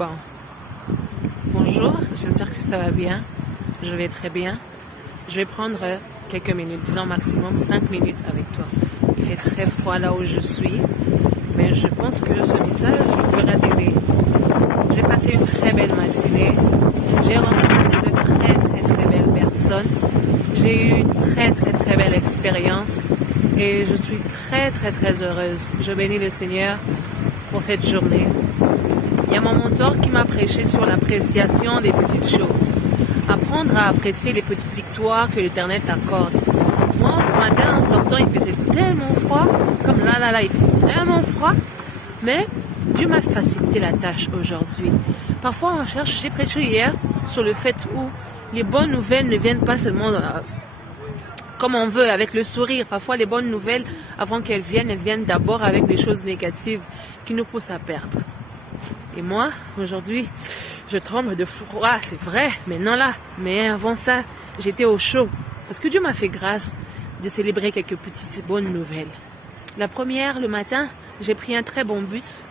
Bon, bonjour, j'espère que ça va bien. Je vais très bien. Je vais prendre quelques minutes, disons maximum 5 minutes avec toi. Il fait très froid là où je suis, mais je pense que ce message pourra t'aider. J'ai passé une très belle matinée. J'ai rencontré de très belles personnes. J'ai eu une très belle expérience et je suis très heureuse. Je bénis le Seigneur pour cette journée. Il y a mon mentor qui m'a prêché sur l'appréciation des petites choses. Apprendre à apprécier les petites victoires que l'Éternel t'accorde. Moi, ce matin, en sortant, il faisait tellement froid. Comme là, il fait vraiment froid. Mais Dieu m'a facilité la tâche aujourd'hui. Parfois, on cherche, j'ai prêché hier sur le fait où les bonnes nouvelles ne viennent pas seulement comme on veut, avec le sourire. Parfois, les bonnes nouvelles, avant qu'elles viennent, elles viennent d'abord avec des choses négatives qui nous poussent à perdre. Et moi, aujourd'hui, je tremble de froid, c'est vrai, maintenant là. Mais avant ça, j'étais au chaud. Parce que Dieu m'a fait grâce de célébrer quelques petites bonnes nouvelles. La première, le matin, j'ai pris un très bon bus.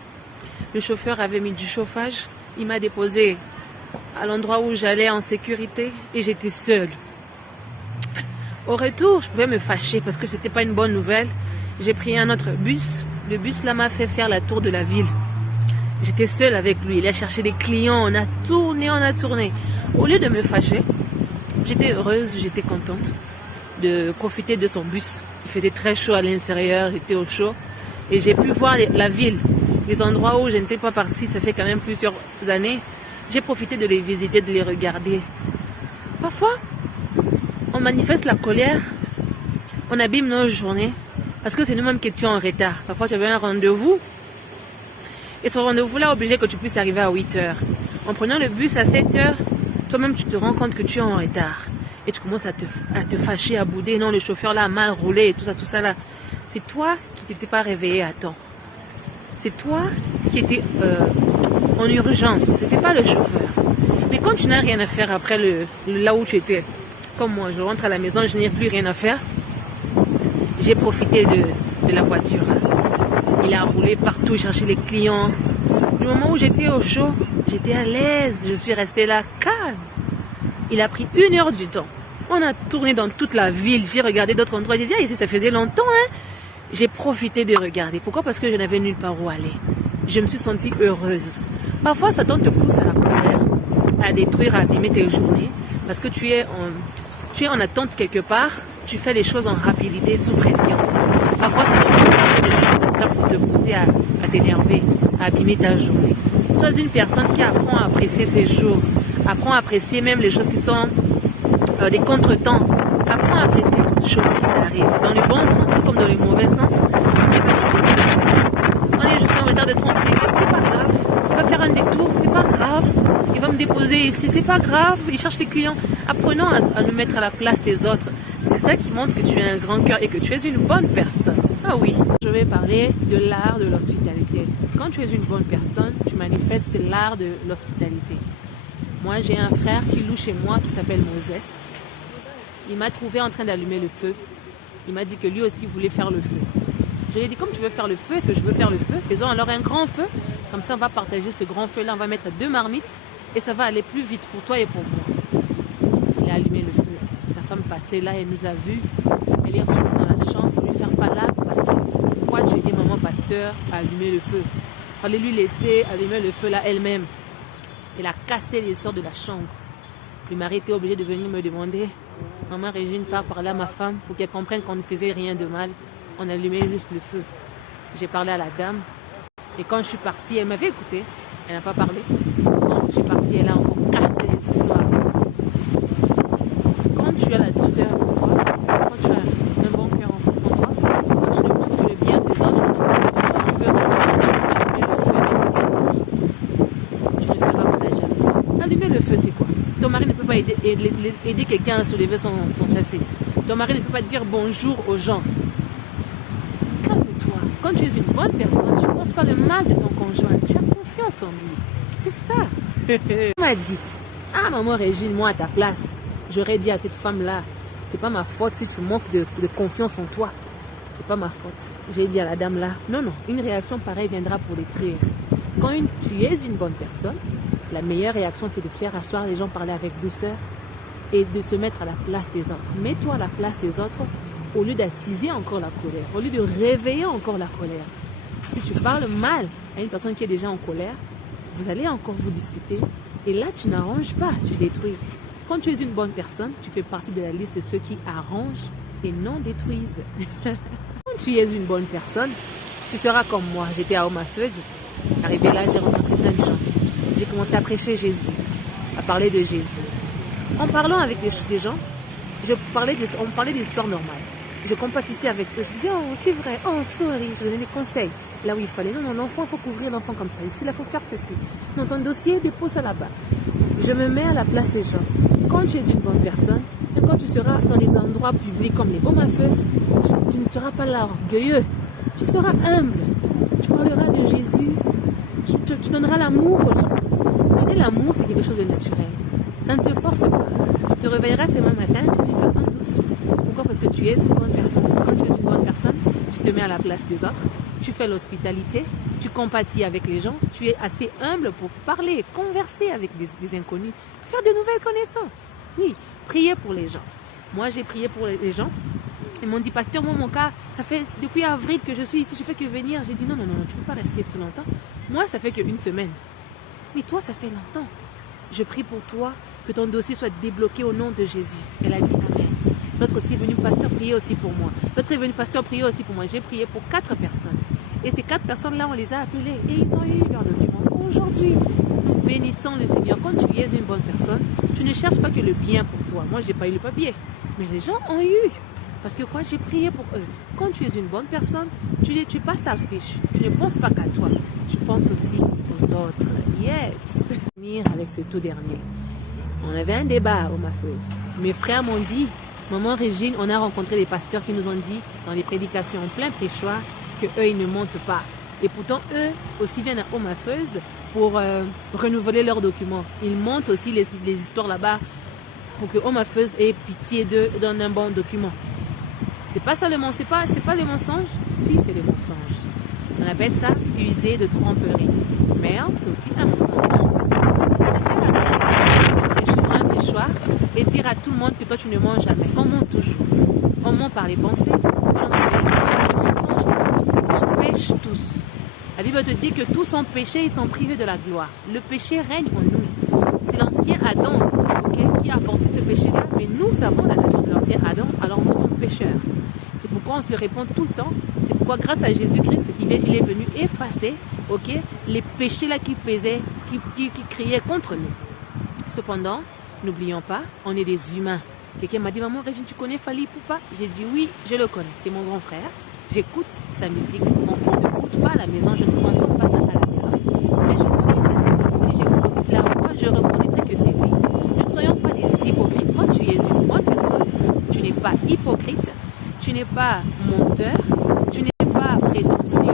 Le chauffeur avait mis du chauffage. Il m'a déposé à l'endroit où j'allais en sécurité et j'étais seule. Au retour, je pouvais me fâcher parce que c'était pas une bonne nouvelle. J'ai pris un autre bus. Le bus là m'a fait faire la tour de la ville. J'étais seule avec lui, il a cherché des clients, on a tourné. Au lieu de me fâcher, j'étais heureuse, j'étais contente de profiter de son bus. Il faisait très chaud à l'intérieur, j'étais au chaud. Et j'ai pu voir la ville, les endroits où je n'étais pas partie, ça fait quand même plusieurs années. J'ai profité de les visiter, de les regarder. Parfois, on manifeste la colère, on abîme nos journées, parce que c'est nous-mêmes qui étions en retard. Parfois, tu avais un rendez-vous, et ce rendez-vous-là obligé que tu puisses arriver à 8 heures. En prenant le bus à 7 heures, toi-même tu te rends compte que tu es en retard. Et tu commences à te fâcher, à bouder. Non, le chauffeur là a mal roulé et tout ça là. C'est toi qui t'étais pas réveillé à temps. C'est toi qui étais en urgence. C'était pas le chauffeur. Mais quand tu n'as rien à faire après là où tu étais, comme moi, je rentre à la maison, je n'ai plus rien à faire. J'ai profité de la voiture là. Il a roulé partout, chercher les clients. Du moment où j'étais au chaud, j'étais à l'aise. Je suis restée là, calme. Il a pris 1 heure du temps. On a tourné dans toute la ville. J'ai regardé d'autres endroits. J'ai dit, ici, ça faisait longtemps, hein. J'ai profité de regarder. Pourquoi? Parce que je n'avais nulle part où aller. Je me suis sentie heureuse. Parfois, Satan te pousse à la colère, à détruire, à abîmer tes journées. Parce que tu es en attente quelque part. Tu fais les choses en rapidité, sous pression. Parfois, ça te des choses comme ça pour te pousser à t'énerver, à abîmer ta journée. Sois une personne qui apprend à apprécier ses jours, apprend à apprécier même les choses qui sont des contretemps. Apprends à apprécier toutes choses qui t'arrivent, dans le bon sens comme dans le mauvais sens. On est juste en retard de 30 minutes, c'est pas grave. On va faire un détour, c'est pas grave. Il va me déposer ici, c'est pas grave. Il cherche des clients. Apprenons à nous mettre à la place des autres. C'est ça qui montre que tu as un grand cœur et que tu es une bonne personne. Ah oui, je vais parler de l'art de l'hospitalité. Quand tu es une bonne personne, tu manifestes l'art de l'hospitalité. Moi, j'ai un frère qui loue chez moi qui s'appelle Moses. Il m'a trouvé en train d'allumer le feu. Il m'a dit que lui aussi voulait faire le feu. Je lui ai dit, comme tu veux faire le feu et que je veux faire le feu, faisons alors un grand feu. Comme ça, on va partager ce grand feu-là. On va mettre 2 marmites et ça va aller plus vite pour toi et pour moi. Il a allumé le feu. Sa femme passait là, elle nous a vus. Elle est rentrée dans la chambre pour lui faire palabre parce que pourquoi tu es maman pasteur à allumer le feu? Il fallait lui laisser allumer le feu là elle-même. Elle a cassé les sorts de la chambre. Le mari était obligé de venir me demander, maman Régine, part parler à ma femme pour qu'elle comprenne qu'on ne faisait rien de mal. On allumait juste le feu. J'ai parlé à la dame et quand je suis partie, elle m'avait écouté. Elle n'a pas parlé. Quand je suis partie, elle a encore cassé les histoires. Quand tu as la douceur en toi, quand tu as un bon cœur en toi, quand tu ne penses que le bien des autres, tu veux allumer le feu avec quelqu'un, tu ne feras pas jamais ça. Allumer le feu, c'est quoi? Ton mari ne peut pas aider quelqu'un à soulever son châssis. Ton mari ne peut pas dire bonjour aux gens. Calme-toi. Quand tu es une bonne personne, tu ne penses pas le mal de ton conjoint. Tu as confiance en lui. C'est ça. On m'a dit, ah maman Régine, moi à ta place, j'aurais dit à cette femme-là, c'est pas ma faute si tu manques de confiance en toi. C'est pas ma faute. J'ai dit à la dame là, non, une réaction pareille viendra pour détruire. tu es une bonne personne, la meilleure réaction, c'est de faire asseoir les gens, parler avec douceur et de se mettre à la place des autres. Mets-toi à la place des autres au lieu d'attiser encore la colère, au lieu de réveiller encore la colère. Si tu parles mal à une personne qui est déjà en colère, vous allez encore vous discuter et là, tu n'arranges pas, tu détruis. Quand tu es une bonne personne, tu fais partie de la liste de ceux qui arrangent et non détruisent. Quand tu es une bonne personne, tu seras comme moi. J'étais à Homafeuse. Arrivé là, j'ai rencontré plein de gens. J'ai commencé à prêcher Jésus, à parler de Jésus. En parlant avec des gens, on parlait des histoires normales. Je compatissais avec eux. Je disais, oh, c'est vrai, oh, sorry. Je donnais des conseils. Là où il fallait. Non, l'enfant, il faut couvrir l'enfant comme ça. Ici, il faut faire ceci. Non, ton dossier, dépose ça là-bas. Je me mets à la place des gens. Quand tu es une bonne personne, même quand tu seras dans les endroits publics comme les Homafeuses, tu ne seras pas là orgueilleux. Tu seras humble. Tu parleras de Jésus. Tu donneras l'amour aux gens. Donner l'amour, c'est quelque chose de naturel. Ça ne se force pas. Tu te réveilleras ce matin, tu es une personne douce. Pourquoi? Parce que tu es une bonne personne. Quand tu es une bonne personne, tu te mets à la place des autres. Tu fais l'hospitalité, tu compatis avec les gens, tu es assez humble pour parler, converser avec des inconnus, faire de nouvelles connaissances. Oui, prier pour les gens. Moi, j'ai prié pour les gens. Ils m'ont dit, pasteur, moi, mon cas, ça fait depuis avril que je suis ici, je fais que venir. J'ai dit, non, tu ne peux pas rester si longtemps. Moi, ça fait qu'une semaine. Mais toi, ça fait longtemps. Je prie pour toi, que ton dossier soit débloqué au nom de Jésus. Elle a dit, amen. L'autre aussi est venu, pasteur, prier aussi pour moi. L'autre est venu, pasteur, prier aussi pour moi. J'ai prié pour 4 personnes. Et ces 4 personnes-là, on les a appelées. Et ils ont eu leur document. Aujourd'hui, nous bénissons le Seigneur. Quand tu es une bonne personne, tu ne cherches pas que le bien pour toi. Moi, je n'ai pas eu le papier. Mais les gens ont eu. Parce que quoi, j'ai prié pour eux. Quand tu es une bonne personne, tu n'es pas selfish. Tu ne penses pas qu'à toi. Tu penses aussi aux autres. Yes. Venir avec ce tout dernier. On avait un débat au Mafeuse. Mes frères m'ont dit, maman Régine, on a rencontré des pasteurs qui nous ont dit dans les prédications en plein prêchoir que eux ils ne montent pas. Et pourtant eux aussi viennent à Homafeuse pour renouveler leurs documents. Ils montent aussi les histoires là-bas pour que Homafeuse ait pitié d'eux, donne un bon document. C'est pas ça le mensonge, c'est pas le mensonge. Si, c'est le mensonge. On appelle ça user de tromperie. Mais c'est aussi un mensonge. Ça ne sert à rien de un péchoir et dire à tout le monde que toi tu ne mens jamais. On ment toujours. On ment par les pensées, par le mensonge, on pêche tous. La Bible te dit que tous sont péchés, ils sont privés de la gloire. Le péché règne en nous. C'est l'ancien Adam qui a apporté ce péché-là, mais nous avons la nature de l'ancien Adam, alors nous sommes pécheurs. C'est pourquoi on se répand tout le temps. C'est pourquoi grâce à Jésus-Christ, il est venu effacer les péchés là qui pesaient, qui criaient contre nous. Cependant, n'oublions pas, on est des humains. Quelqu'un m'a dit, maman Régine, tu connais Fally Ipupa? J'ai dit oui, je le connais. C'est mon grand frère. J'écoute sa musique. On ne l'écoute pas à la maison, je ne consomme pas ça à la maison. Mais je connais sa musique. Si j'écoute la voix, je reconnaîtrai que c'est lui. Ne soyons pas des hypocrites. Quand tu es une bonne personne, tu n'es pas hypocrite, tu n'es pas menteur, tu n'es pas prétentieux.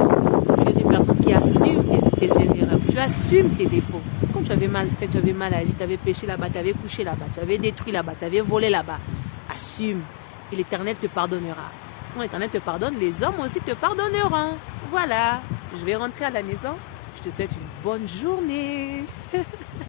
Tu es une personne qui assume tes erreurs. Tu assumes tes défauts. Quand tu avais mal fait, tu avais mal agi, tu avais péché là-bas, tu avais couché là-bas, tu avais détruit là-bas, tu avais volé là-bas. Assume. Et l'Éternel te pardonnera. Quand l'Éternel te pardonne, les hommes aussi te pardonneront. Voilà. Je vais rentrer à la maison. Je te souhaite une bonne journée.